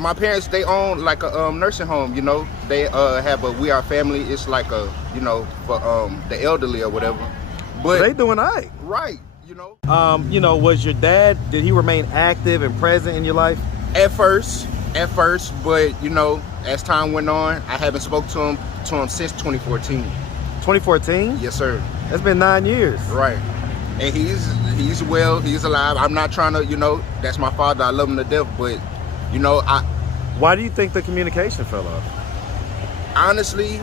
my parents, they own like a nursing home, you know. They have a We Are Family. It's like a, you know, for the elderly or whatever. But so they doing all right. Right, you know. Was your dad, did he remain active and present in your life? At first, but you know, as time went on, I haven't spoke to him since 2014. 2014? Yes, sir. That's been 9 years. Right. And he's well, he's alive. I'm not trying to, you know, that's my father. I love him to death, but you know, why do you think the communication fell off? Honestly,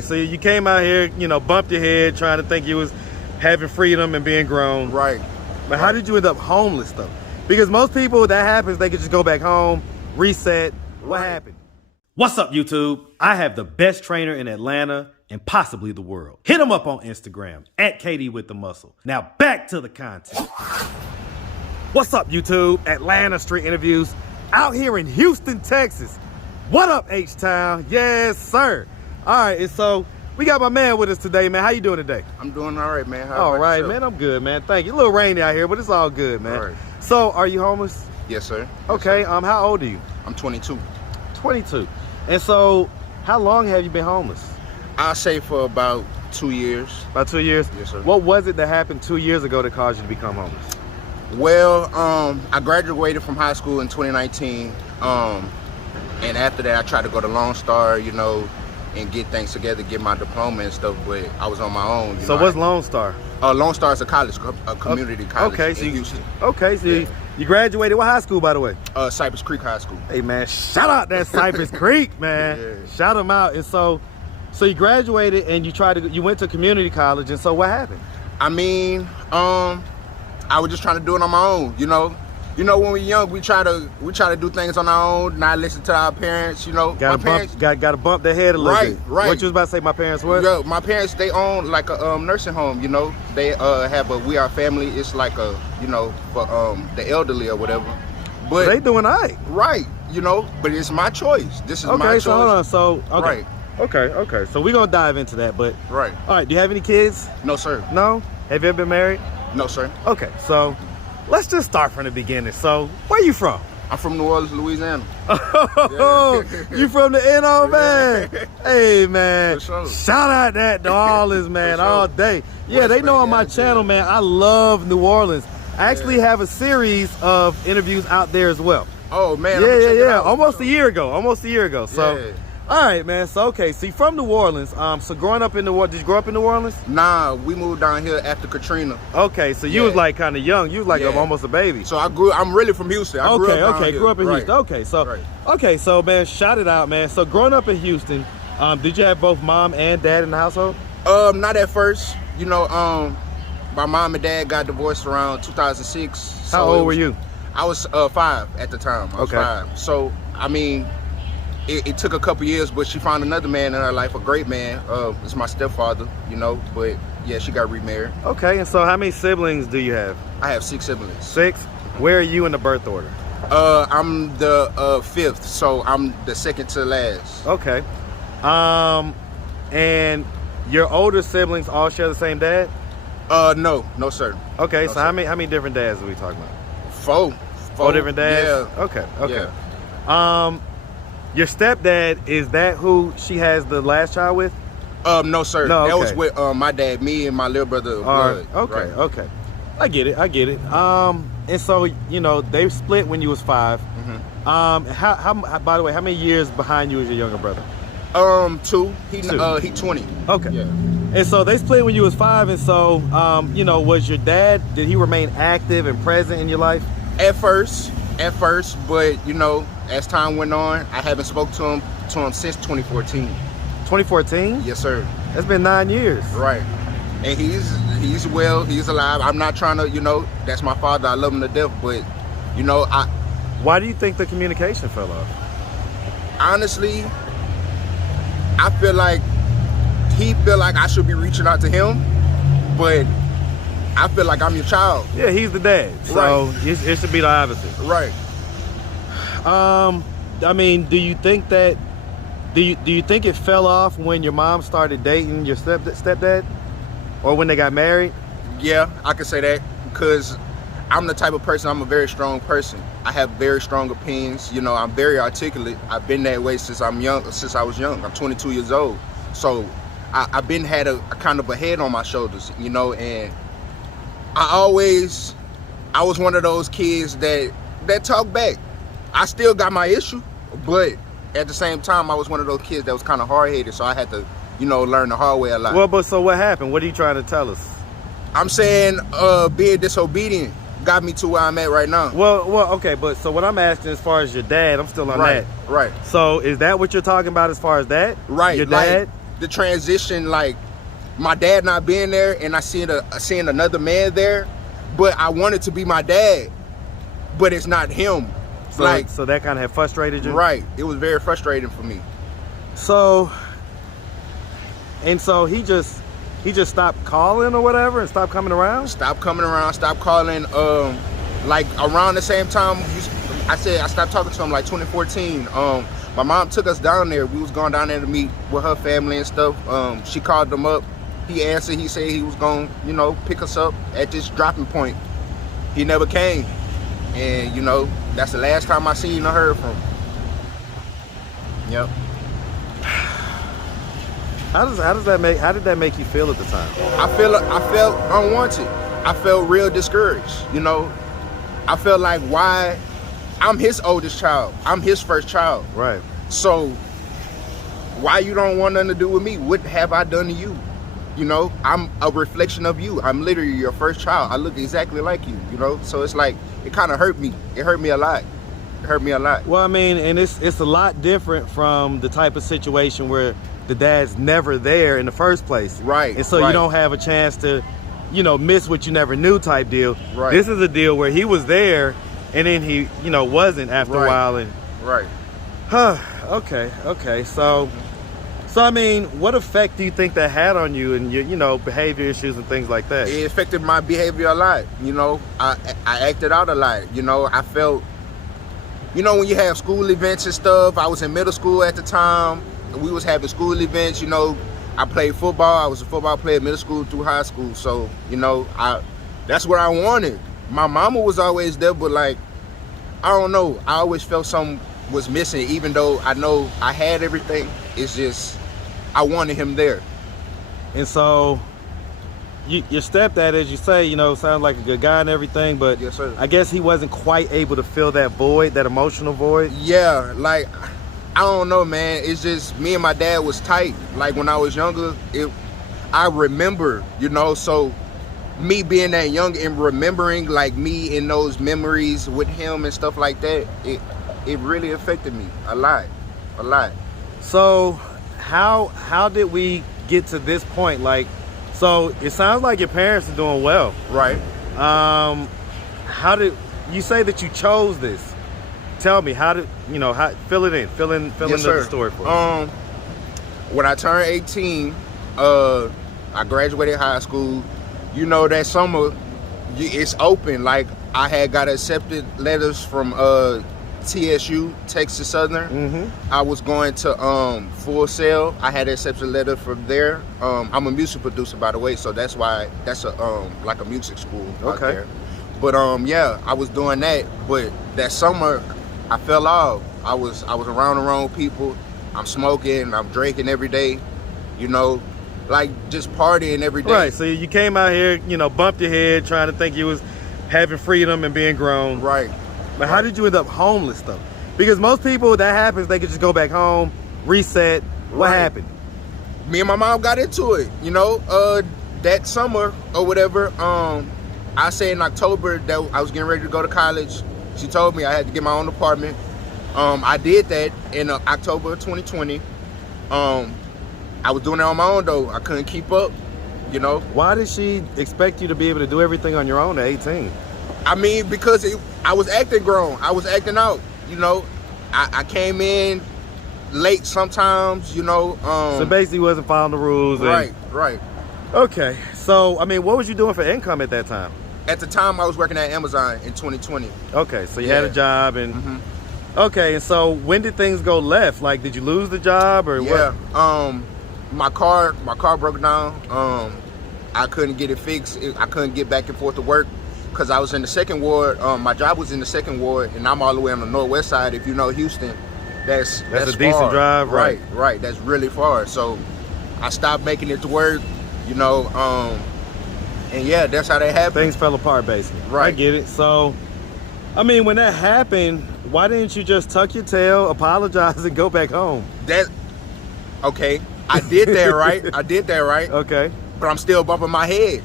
so you came out here, you know, bumped your head trying to think you was having freedom and being grown. Right. But how did you end up homeless though? Because most people, that happens, they could just go back home, reset. What happened? What's up, YouTube? I have the best trainer in Atlanta and possibly the world. Hit him up on Instagram at Katie with the Muscle. Now back to the content. What's up, YouTube? Atlanta Street Interviews out here in Houston, Texas. What up, H-Town? Yes, sir. All right, and so we got my man with us today, man. How you doing today? I'm doing all right, man. All right, man. I'm good, man. Thank you. A little rainy out here, but it's all good, man. All right. So, are you homeless? Yes, sir. Okay. Yes, sir. How old are you? I'm 22. 22. And so, how long have you been homeless? I'll say for about 2 years. About 2 years? Yes, sir. What was it that happened 2 years ago that caused you to become homeless? Well, I graduated from high school in 2019. And after that, I tried to go to Lone Star, you know, and get things together, get my diploma and stuff, but I was on my own. So what's Lone Star? Lone Star is a college, a community college in Houston. Okay, so Yeah. you graduated what high school, by the way? Cypress Creek High School. Hey, man, shout out that Cypress Creek, man. Yeah. Shout them out. And so you graduated and you went to community college, and so what happened? I mean, I was just trying to do it on my own, you know. You know, when we're young, we try to do things on our own, not listen to our parents. You know, Gotta bump their head a little bit. Right. What you was about to say? My parents what? Yeah, my parents, they own like a nursing home. You know, they have a We Are Family. It's like a, you know, for the elderly or whatever. But so they doing all right. Right. You know, but it's my choice. This is my choice. Okay, so hold on. So okay. Right. Okay. So we're gonna dive into that, but right. All right. Do you have any kids? No, sir. No. Have you ever been married? No, sir. Okay. So let's just start from the beginning. So where you from? I'm from New Orleans, Louisiana. Oh, you from the NO, man? Hey, man. Sure. Shout out that New Orleans, man, sure. all day. Yeah, they know on my channel, man, I love New Orleans. I actually have a series of interviews out there as well. Oh, man. Yeah. Almost a year ago. So, yeah. All right, man. So, okay. So, you're from New Orleans. So, growing up in New Orleans, did you grow up in New Orleans? Nah, we moved down here after Katrina. Okay, so you was like kind of young. You was like almost a baby. So I'm really from Houston. I grew up down here. Grew up in Houston. Okay, so man, shout it out, man. So growing up in Houston, did you have both mom and dad in the household? Not at first. You know, my mom and dad got divorced around 2006. How old were you? I was 5 at the time. I was 5. So I mean, it took a couple years, but she found another man in her life, a great man. It's my stepfather, you know, but yeah, she got remarried. Okay, and so how many siblings do you have? I have 6 siblings. 6? Where are you in the birth order? I'm the 5th, so I'm the second to last. Okay. And your older siblings all share the same dad? No, sir. Okay, no, so sir. How many different dads are we talking about? 4 different dads? Yeah. Okay. Yeah. Your stepdad, is that who she has the last child with? No, sir. No, okay. That was with my dad, me and my little brother. Okay. I get it. And so, you know, they split when you was 5. Mm-hmm. By the way, how many years behind you is your younger brother? 2. He 20. Okay. Yeah. And so they split when you was 5, and so, you know, was your dad, did he remain active and present in your life? At first, but you know, as time went on, I haven't spoke to him since 2014. 2014? Yes, sir. That's been 9 years. Right. And he's well, he's alive. I'm not trying to, you know, that's my father. I love him to death, but you know, Why do you think the communication fell off? Honestly, I feel like he feel like I should be reaching out to him, but I feel like I'm your child. Yeah, he's the dad, so right. It should be the opposite. Right. I mean, do you think that? Do you think it fell off when your mom started dating your stepdad, or when they got married? Yeah, I could say that because I'm the type of person. I'm a very strong person. I have very strong opinions. You know, I'm very articulate. I've been that way since I was young. I'm 22 years old. So I've been had a kind of a head on my shoulders, you know, and I was one of those kids that talk back. I still got my issue, but at the same time, I was one of those kids that was kind of hard-headed, so I had to, you know, learn the hard way a lot. Well, but so what happened? What are you trying to tell us? I'm saying being disobedient got me to where I'm at right now. Well, okay, but so what I'm asking as far as your dad, I'm still on that. Right. So is that what you're talking about as far as that? Right. Your dad? Like, the transition, like my dad not being there and I seeing another man there, but I wanted to be my dad, but it's not him. So that kind of had frustrated you? Right. It was very frustrating for me. So he just stopped calling or whatever and stopped coming around? Stopped coming around, stopped calling. Like around the same time, I stopped talking to him like 2014. My mom took us down there. We was going down there to meet with her family and stuff. She called him up. He answered. He said he was going, you know, pick us up at this dropping point. He never came. And, you know, that's the last time I seen or heard from him. Yep. How did that make you feel at the time? I felt unwanted. I felt real discouraged, you know. I felt like, why? I'm his oldest child. I'm his first child. Right. So why you don't want nothing to do with me? What have I done to you? You know, I'm a reflection of you. I'm literally your first child. I look exactly like you, you know? So it's like, it kind of hurt me. It hurt me a lot. It hurt me a lot. Well, I mean, and it's a lot different from the type of situation where the dad's never there in the first place. Right. And so you don't have a chance to, you know, miss what you never knew type deal. Right. This is a deal where he was there and then he, you know, wasn't after a while. And right. Okay. So I mean, what effect do you think that had on you and your, you know, behavior issues and things like that? It affected my behavior a lot. You know, I acted out a lot. You know, I felt, you know, when you have school events and stuff, I was in middle school at the time. We was having school events, you know. I played football. I was a football player middle school through high school. So, you know, that's what I wanted. My mama was always there, but like, I don't know. I always felt something was missing, even though I know I had everything. It's just, I wanted him there. And so, your stepdad, as you say, you know, sounds like a good guy and everything, but yes, sir. I guess he wasn't quite able to fill that void, that emotional void. Yeah, like, I don't know, man. It's just me and my dad was tight. Like when I was younger, I remember, you know, so me being that young and remembering like me in those memories with him and stuff like that, it really affected me a lot. So how did we get to this point? Like, so it sounds like your parents are doing well. Right. How did you say that you chose this? Tell me, how did, you know, fill in the story for us. When I turned 18, I graduated high school. You know, that summer, it's open. Like, I had got accepted letters from TSU, Texas Southern. Mm-hmm. I was going to Full Sail. I had an accepted letter from there. I'm a music producer, by the way, so that's why that's like a music school out there. But yeah, I was doing that. But that summer, I fell off. I was around the wrong people. I'm smoking, I'm drinking every day, you know, like just partying every day. Right, so you came out here, you know, bumped your head trying to think you was having freedom and being grown. Right. But how did you end up homeless though? Because most people, that happens, they could just go back home, reset. What happened? Me and my mom got into it, you know, that summer or whatever. I say in October that I was getting ready to go to college. She told me I had to get my own apartment. I did that in October of 2020. I was doing it on my own though. I couldn't keep up, you know. Why did she expect you to be able to do everything on your own at 18? I mean, because I was acting grown. I was acting out, you know. I came in late sometimes, you know. So basically wasn't following the rules. Right. Okay, so, I mean, what was you doing for income at that time? At the time, I was working at Amazon in 2020. Okay, so you had a job and... Mm-hmm. Okay, and so when did things go left? Like, did you lose the job or what? Yeah, my car broke down. I couldn't get it fixed. I couldn't get back and forth to work because I was in the second ward. My job was in the second ward, and I'm all the way on the northwest side. If you know Houston, that's a decent drive, right? Right. That's really far. So I stopped making it to work, you know. And yeah, that's how that happened. Things fell apart, basically. Right. I get it. So, I mean, when that happened, why didn't you just tuck your tail, apologize, and go back home? Okay. I did that, right? I did that, right? Okay. But I'm still bumping my head.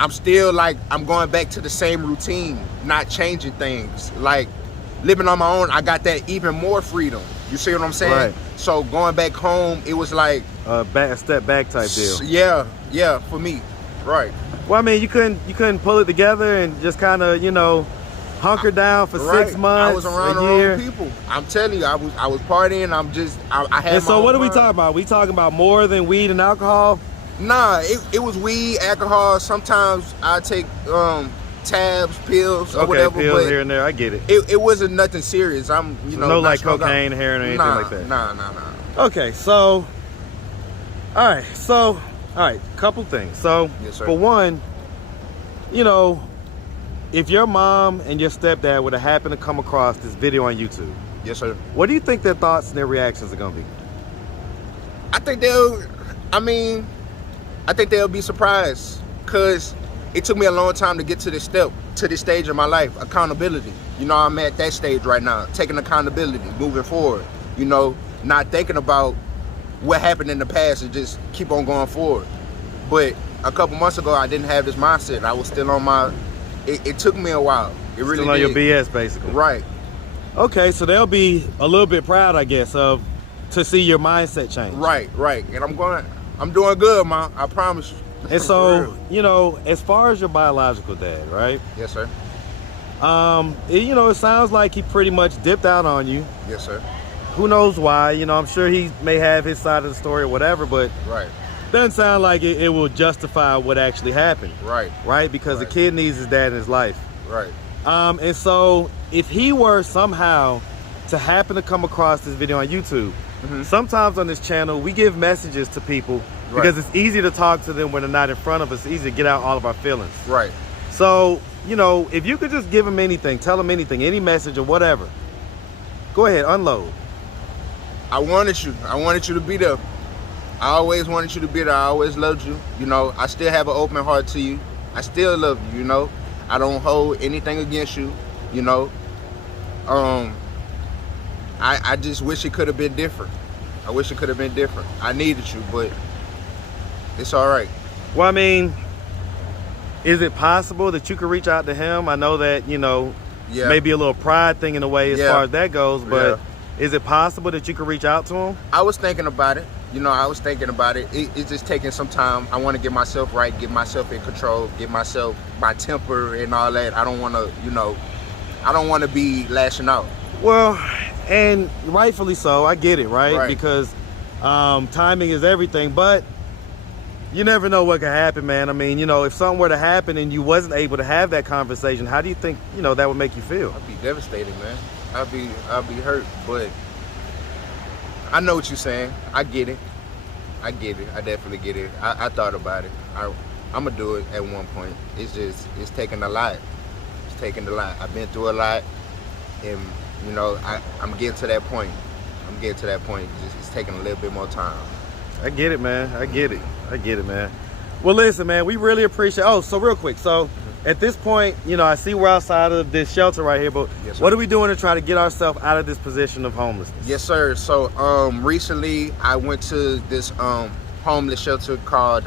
I'm still like, I'm going back to the same routine, not changing things. Like, living on my own, I got that even more freedom. You see what I'm saying? Right. So going back home, it was like a step back type deal. Yeah, for me. Right. Well, I mean, you couldn't pull it together and just kind of, you know, hunker down for 6 months, I was around the year. wrong people. I'm telling you, I was partying. I had. And so, what are we mind. talking about? We talking about more than weed and alcohol? Nah, it was weed, alcohol. Sometimes I take tabs, pills, or whatever. Pills but here and there. I get it. It wasn't nothing serious. I'm, you know, no like cocaine, heroin, or anything like that. Nah. Okay, so, all right, couple things. So, yes, sir. For one, you know, if your mom and your stepdad would have happened to come across this video on YouTube, yes, sir. What do you think their thoughts and their reactions are gonna be? I think they'll be surprised, because it took me a long time to get to this stage of my life. Accountability. You know, I'm at that stage right now, taking accountability, moving forward. You know, not thinking about what happened in the past and just keep on going forward. But a couple months ago, I didn't have this mindset. I was still on my. It took me a while. It really still on did. your BS, basically. Right. Okay, so they'll be a little bit proud, I guess, to see your mindset change. Right. And I'm doing good, Mom. I promise you. And so, you know, as far as your biological dad, right? Yes, sir. You know, it sounds like he pretty much dipped out on you. Yes, sir. Who knows why? You know, I'm sure he may have his side of the story or whatever, but right. Doesn't sound like it will justify what actually happened. Right? Because the kid needs his dad in his life. Right. And so if he were somehow to happen to come across this video on YouTube, sometimes on this channel, we give messages to people because it's easy to talk to them when they're not in front of us. It's easy to get out all of our feelings. Right. So, you know, if you could just give him anything, tell him anything, any message or whatever, go ahead, unload. I wanted you to be there. I always wanted you to be there. I always loved you. You know, I still have an open heart to you. I still love you, you know. I don't hold anything against you, you know. I just wish it could have been different. I wish it could have been different. I needed you, but it's all right. Well, I mean, is it possible that you could reach out to him? I know that, you know, maybe a little pride thing in a way as far as that goes, but is it possible that you could reach out to him? I was thinking about it. You know, I was thinking about it. It's just taking some time. I want to get myself right, get myself in control, get myself, my temper and all that. I don't want to, you know, I don't want to be lashing out. Well, and rightfully so. I get it, right? Because timing is everything, but you never know what could happen, man. I mean, you know, if something were to happen and you wasn't able to have that conversation, how do you think, you know, that would make you feel? I'd be devastated, man. I'd be hurt, but I know what you're saying. I get it. I definitely get it. I thought about it. I'm gonna do it at one point. It's taking a lot. It's taking a lot. I've been through a lot, and you know, I'm getting to that point. It's taking a little bit more time. I get it, man. I get it, man. Well, listen, man, we really appreciate. Oh, so real quick, so at this point, you know, I see we're outside of this shelter right here, but what are we doing to try to get ourselves out of this position of homelessness? Yes, sir. So recently I went to this homeless shelter called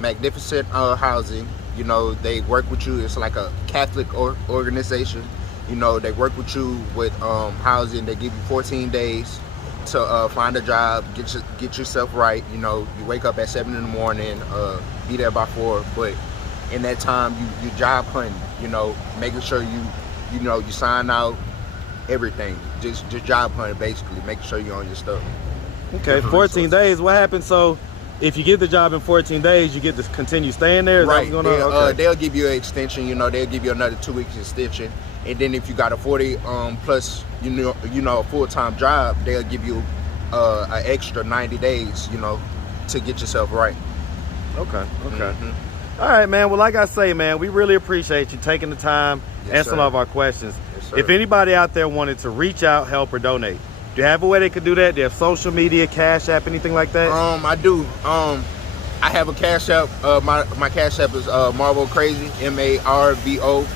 Magnificent Housing. You know, they work with you. It's like a Catholic organization. You know, they work with you with housing. They give you 14 days to find a job, get yourself right. You know, you wake up at 7 in the morning, be there by 4, but in that time you job hunting, you know, making sure you sign out, everything, just job hunting, basically making sure you're on your stuff. Okay, 14 days. What happens? So if you get the job in 14 days, you get to continue staying there? Right. They'll give you an extension. You know, they'll give you another 2 weeks extension, and then if you got a 40 plus you know a full-time job, they'll give you an extra 90 days, you know, to get yourself right. Okay. All right, man. Well, like I say, man, we really appreciate you taking the time, answering all of our questions. Yes, if anybody out there wanted to reach out, help, or donate, do you have a way they could do that? Do you have social media, Cash App, anything like that? I do. I have a Cash App. My Cash App is marvoKrazy, MARVO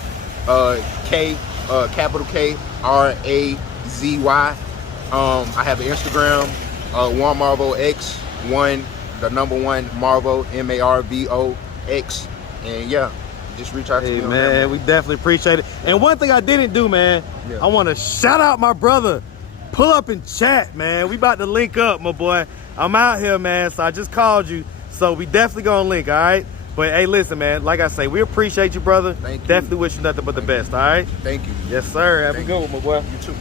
K capital K RAZY. I have an Instagram, one Marvo X, one the number one Marvo MARVOX, and yeah, just reach out to me. Man, we definitely appreciate it. And one thing I didn't do, man, I want to shout out my brother. Pull up and chat, man. We about to link up, my boy. I'm out here, man, so I just called you. So we definitely gonna link, all right? But hey, listen, man, like I say, we appreciate you, brother. Thank you. Definitely wish you nothing but the best, all right? Thank you. Yes, sir. Have a good one, my boy. You too.